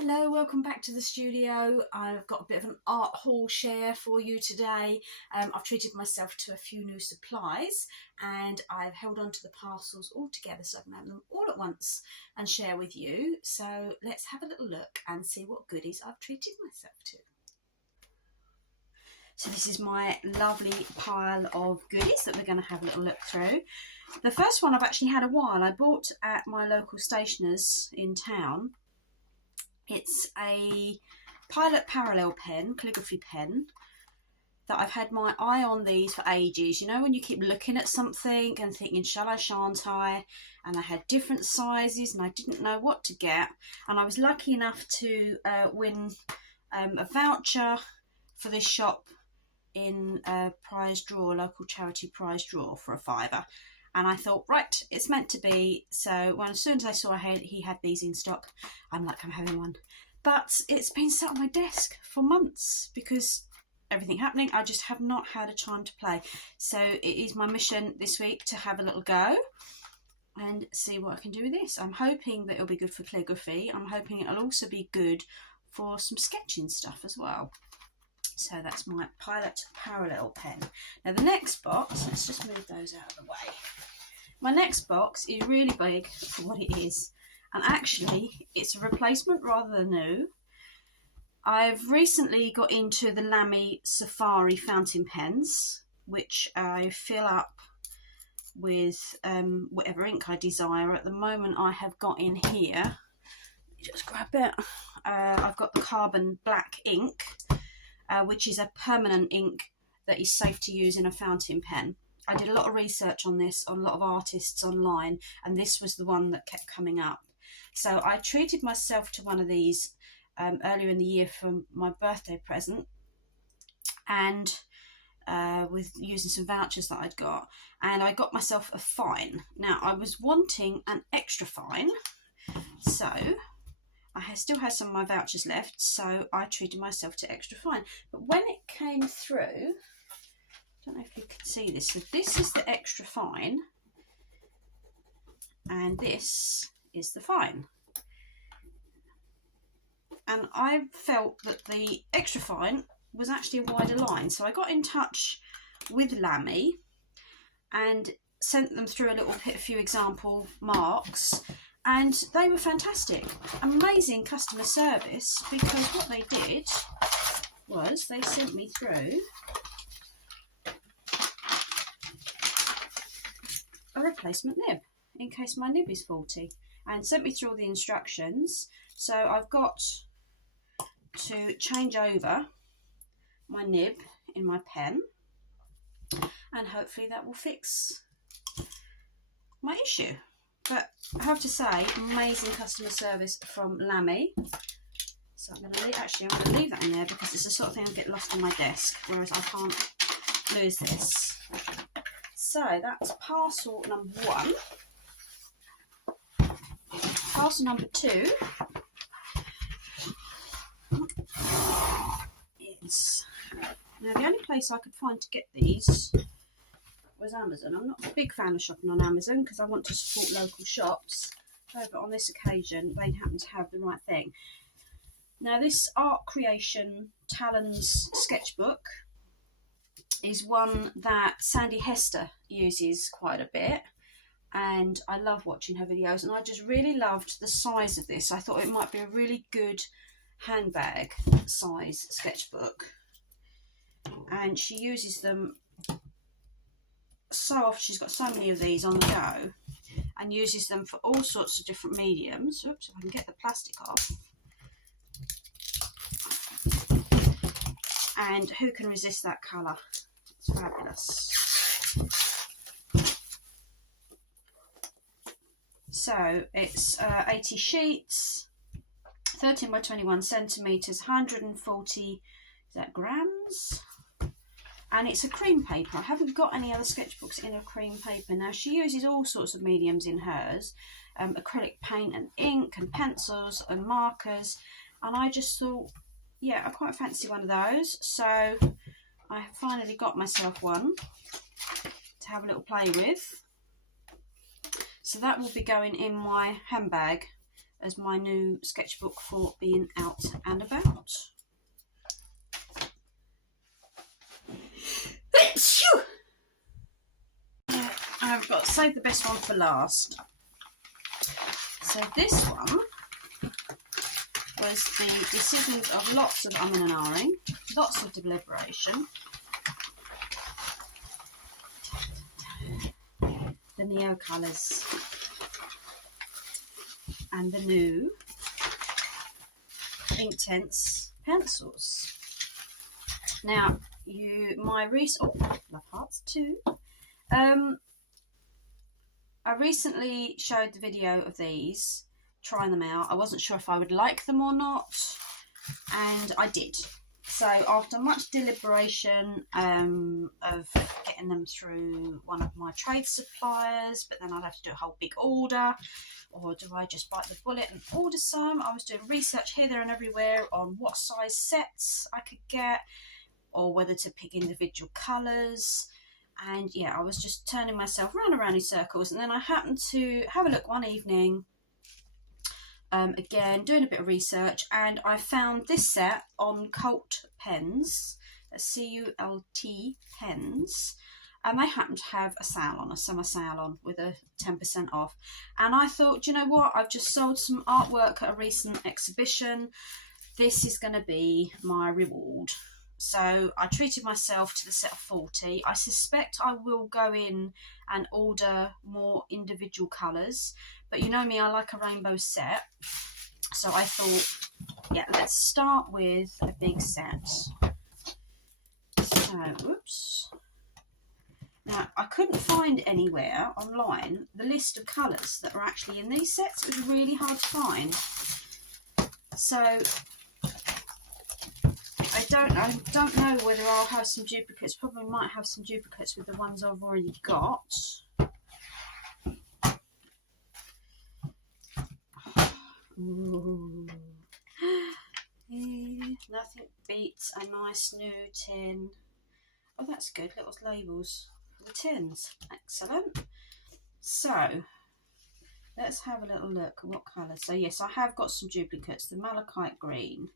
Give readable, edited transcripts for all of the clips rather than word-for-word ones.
Hello, welcome back to the studio. I've got a bit of an art haul share for you today. I've treated myself to a few new supplies and I've held on to the parcels all together so I can have them all at once and share with you. So let's have a little look and see what goodies I've treated myself to. So this is my lovely pile of goodies that we're going to have a little look through. The first one I've actually had a while. I bought at my local stationer's in town. It's a Pilot Parallel pen, calligraphy pen, that I've had my eye on these for ages. You know, when you keep looking at something and thinking, shall I, shan't I? And I had different sizes and I didn't know what to get. And I was lucky enough to win a voucher for this shop in a prize draw, local charity prize draw for a £5. And I thought, right, it's meant to be. So as soon as I saw he had these in stock, I'm like, I'm having one. But it's been sat on my desk for months because everything happening, I just have not had a time to play. So it is my mission this week to have a little go and see what I can do with this. I'm hoping that it'll be good for calligraphy. I'm hoping it'll also be good for some sketching stuff as well. So that's my Pilot Parallel pen. Now the next box, let's just move those out of the way. My next box is really big for what it is. And actually, it's a replacement rather than new. I've recently got into the Lamy Safari fountain pens, which I fill up with whatever ink I desire. At the moment, I have got in here, let me just grab it. I've got the carbon black ink, which is a permanent ink that is safe to use in a fountain pen. I did a lot of research on this, on a lot of artists online, and this was the one that kept coming up. So I treated myself to one of these earlier in the year for my birthday present, and with using some vouchers that I'd got, and I got myself a fine. Now I was wanting an extra fine, so I still had some of my vouchers left, so I treated myself to extra fine. But when it came through, I don't know if you can see this, so this is the extra fine and this is the fine. And I felt that the extra fine was actually a wider line, so I got in touch with Lamy and sent them through a few example marks, and they were fantastic. Amazing customer service, because what they did was they sent me through a replacement nib in case my nib is faulty, and sent me through all the instructions. So I've got to change over my nib in my pen, and hopefully that will fix my issue. But I have to say, amazing customer service from Lamy. So I'm going to leave that in there because it's the sort of thing I'll get lost on my desk, whereas I can't lose this. So that's parcel number 1. Parcel number 2 is, now the only place I could find to get these was Amazon. I'm not a big fan of shopping on Amazon because I want to support local shops. However, on this occasion, they happen to have the right thing. Now, this Art Creation Talons sketchbook is one that Sandy Hester uses quite a bit, and I love watching her videos, and I just really loved the size of this. I thought it might be a really good handbag size sketchbook, and she uses them so often. She's got so many of these on the go and uses them for all sorts of different mediums. Oops, if I can get the plastic off. And who can resist that colour? It's fabulous. So it's 80 sheets, 13 by 21 centimetres, 140 grams. And it's a cream paper. I haven't got any other sketchbooks in a cream paper. Now, she uses all sorts of mediums in hers, acrylic paint and ink and pencils and markers. And I just thought, yeah, I quite fancy one of those. So I finally got myself one to have a little play with. So that will be going in my handbag as my new sketchbook for being out and about. I've got to save the best one for last. So this one was the decisions of lots of umming and ahhing, lots of deliberation. The Neo colours and the new Inktense pencils. Now, love hearts too. I recently showed the video of these, trying them out. I wasn't sure if I would like them or not, and I did. So after much deliberation of getting them through one of my trade suppliers, but then I'd have to do a whole big order, or do I just bite the bullet and order some? I was doing research here, there and everywhere on what size sets I could get, or whether to pick individual colours. And yeah, I was just turning myself round and round in circles. And then I happened to have a look one evening, again, doing a bit of research, and I found this set on Cult Pens, C-U-L-T Pens, and they happened to have a sale on, a summer sale on, with a 10% off. And I thought, you know what, I've just sold some artwork at a recent exhibition. This is going to be my reward. So I treated myself to the set of 40. I suspect I will go in and order more individual colours, but you know me, I like a rainbow set. So I thought, yeah, let's start with a big set. So, oops. Now, I couldn't find anywhere online the list of colours that are actually in these sets. It was really hard to find. So I don't know whether I'll have some duplicates. Probably might have some duplicates with the ones I've already got. Ooh. Nothing beats a nice new tin. Oh, that's good. Little labels for the tins. Excellent. So let's have a little look at what colour. So yes, I have got some duplicates. The malachite green.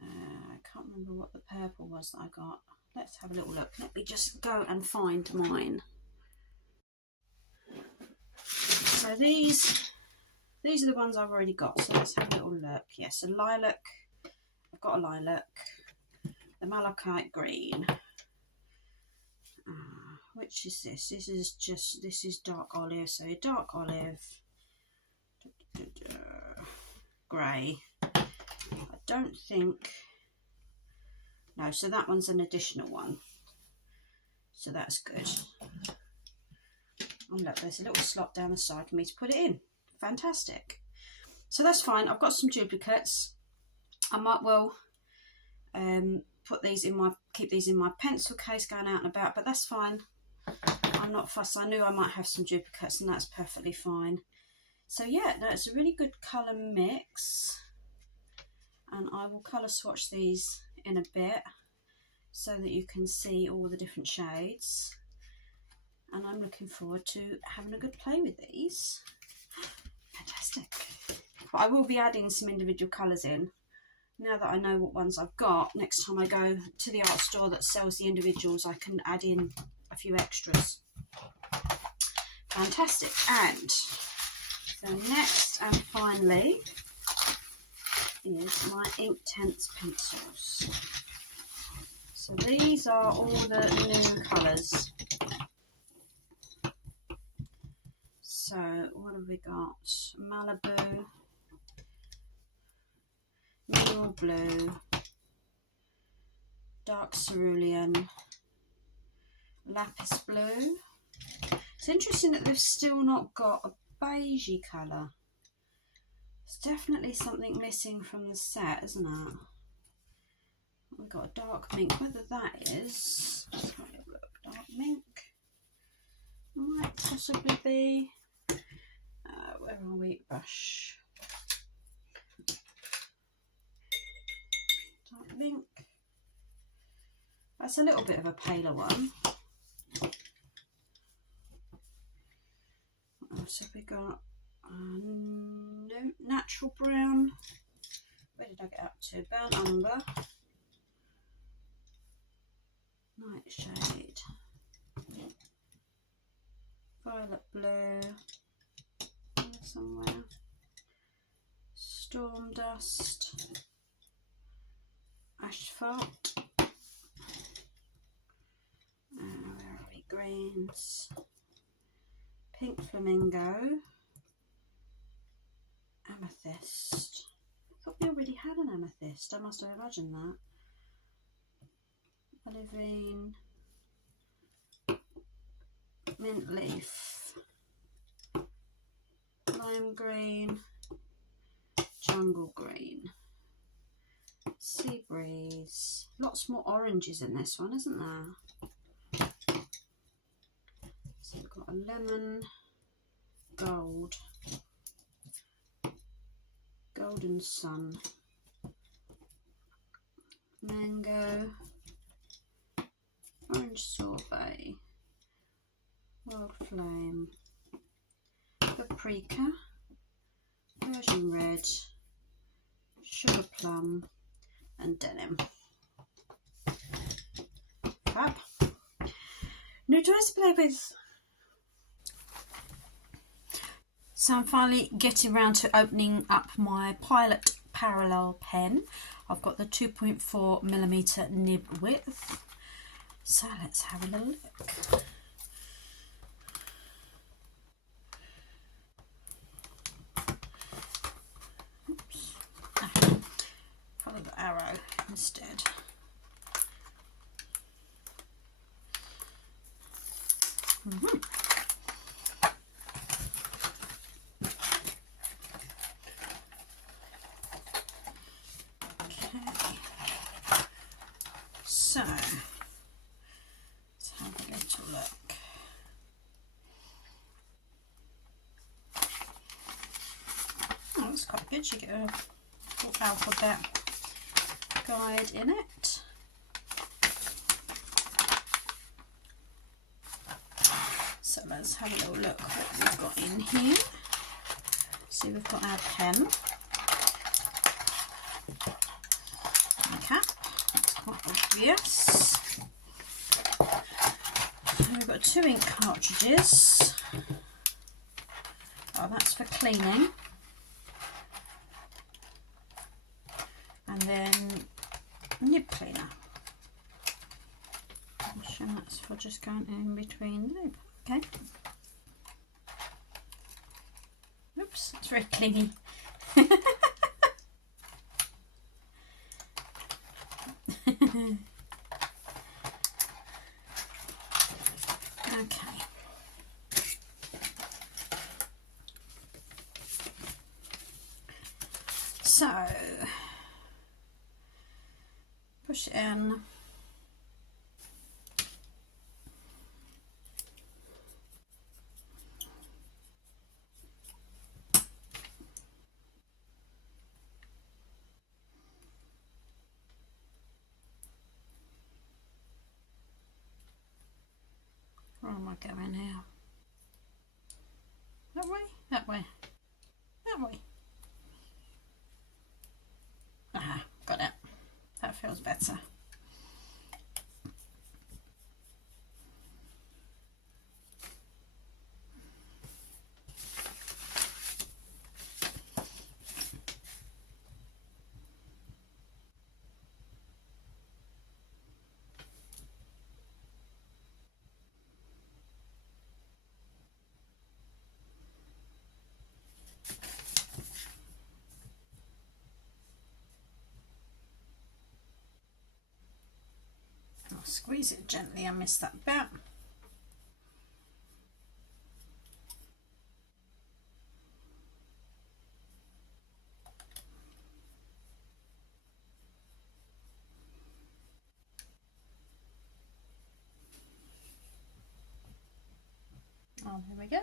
I can't remember what the purple was that I got. Let's have a little look. Let me just go and find mine. So these are the ones I've already got. So let's have a little look. Yes, a lilac. I've got a lilac. The malachite green. Which is this? This is dark olive. So dark olive. Grey. I don't think, no, so that one's an additional one, so that's good. And look, there's a little slot down the side for me to put it in. Fantastic. So that's fine. I've got some duplicates. I might well put these in keep these in my pencil case going out and about, but that's fine. I'm not fussed. I knew I might have some duplicates, and that's perfectly fine. So yeah, that's a really good colour mix. And I will colour swatch these in a bit so that you can see all the different shades. And I'm looking forward to having a good play with these. Fantastic. But I will be adding some individual colours in. Now that I know what ones I've got, next time I go to the art store that sells the individuals, I can add in a few extras. Fantastic. And so next and finally is my Inktense pencils. So these are all the new colours. So what have we got? Malibu, Neil Blue, Dark Cerulean, Lapis Blue. It's interesting that they've still not got a beigey colour. There's definitely something missing from the set, isn't it? We've got a dark mink. Whether that is, let's have a look. Dark mink might possibly be. Where are we? Brush. Dark mink. That's a little bit of a paler one. What else have we got? do natural brown. Where did I get up to? Burnt umber, nightshade, violet blue, somewhere, storm dust, asphalt, where are we? Greens, pink flamingo, amethyst. I thought we already had an amethyst. I must have imagined that. Olivine, mint leaf, lime green, jungle green, sea breeze. Lots more oranges in this one, isn't there? So we've got a lemon, gold, golden sun, mango, orange sorbet, wild flame, paprika, Persian red, sugar plum and denim. Fab. New toys to play with. So I'm finally getting around to opening up my Pilot Parallel pen. I've got the 2.4mm nib width. So let's have a little look. Oops. Follow the arrow instead. So, let's have a little look. Oh, that's quite good. You get a full alphabet guide in it. So let's have a little look what we've got in here. So we've got our pen, and cap. That's quite obvious. We've got 2 ink cartridges. Oh, that's for cleaning. And then nib cleaner. I'm sure that's for just going in between the nib. Okay. Oops, it's very clingy. Okay. So, push it in. Where am I going now? That way? That way? That way? Aha, got it. That feels better. I'll squeeze it gently. I missed that bit. Oh, there we go.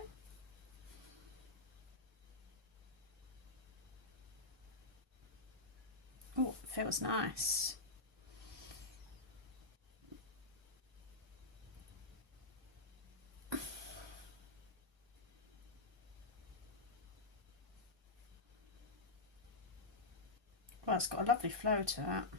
Oh, it feels nice. Well, it's got a lovely flow to it.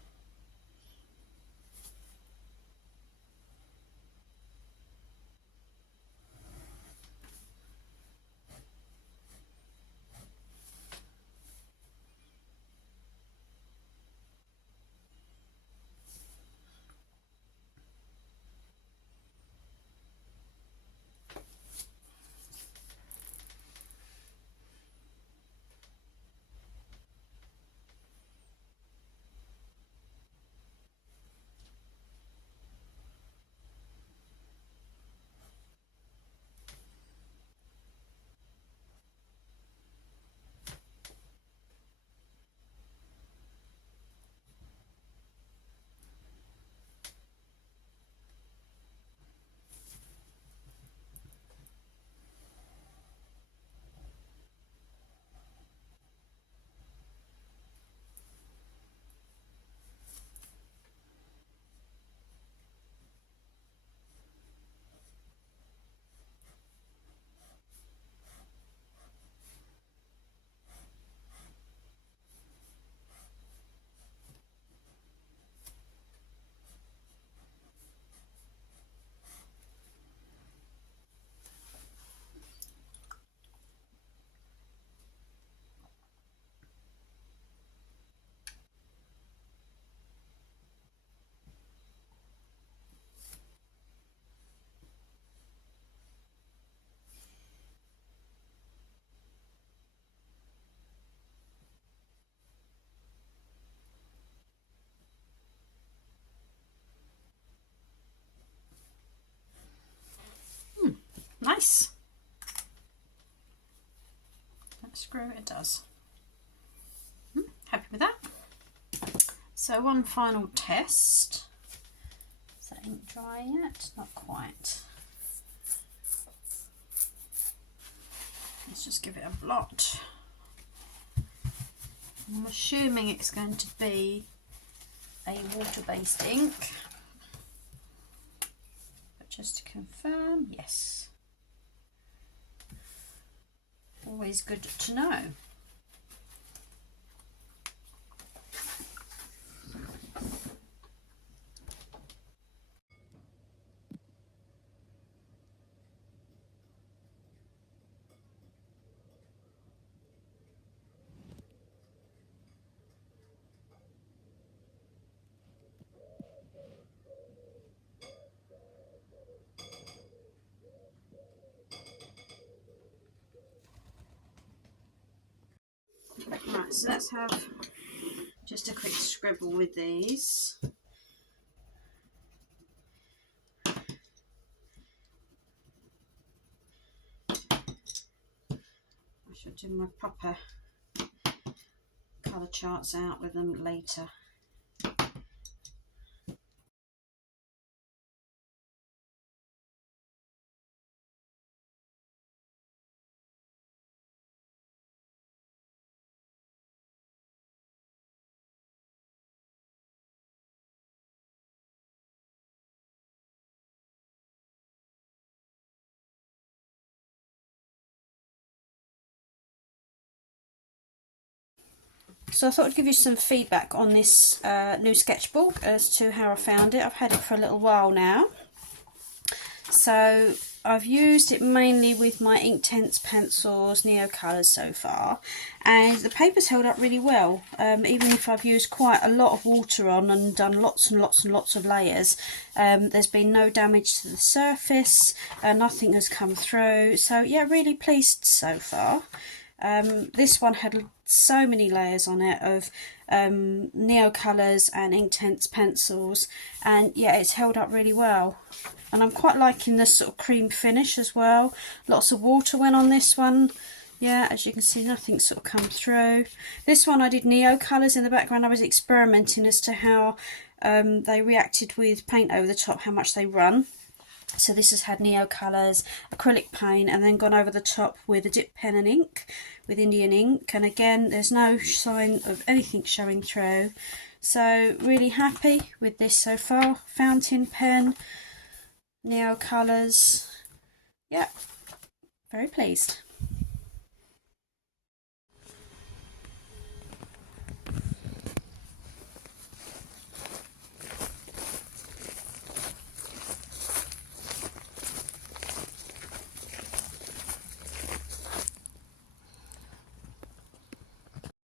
Nice. That screw it does. Happy with that. So one final test. Is that ink dry yet? Not quite. Let's just give it a blot. I'm assuming it's going to be a water-based ink. But just to confirm, yes. Always good to know. Right, so let's have just a quick scribble with these. I should do my proper colour charts out with them later. So I thought I'd give you some feedback on this new sketchbook as to how I found it. I've had it for a little while now. So I've used it mainly with my Inktense pencils, Neocolors so far, and the paper's held up really well. Even if I've used quite a lot of water on and done lots and lots and lots of layers, there's been no damage to the surface, nothing has come through. So yeah, really pleased so far. This one had so many layers on it of Neocolors and Inktense pencils, and yeah, it's held up really well. And I'm quite liking this sort of cream finish as well. Lots of water went on this one. Yeah, as you can see, nothing's sort of come through. This one I did Neocolors in the background. I was experimenting as to how they reacted with paint over the top, how much they run. So this has had Neocolors, acrylic paint, and then gone over the top with a dip pen and ink, with Indian ink. And again, there's no sign of anything showing through. So really happy with this so far. Fountain pen, Neocolors. Yeah, very pleased.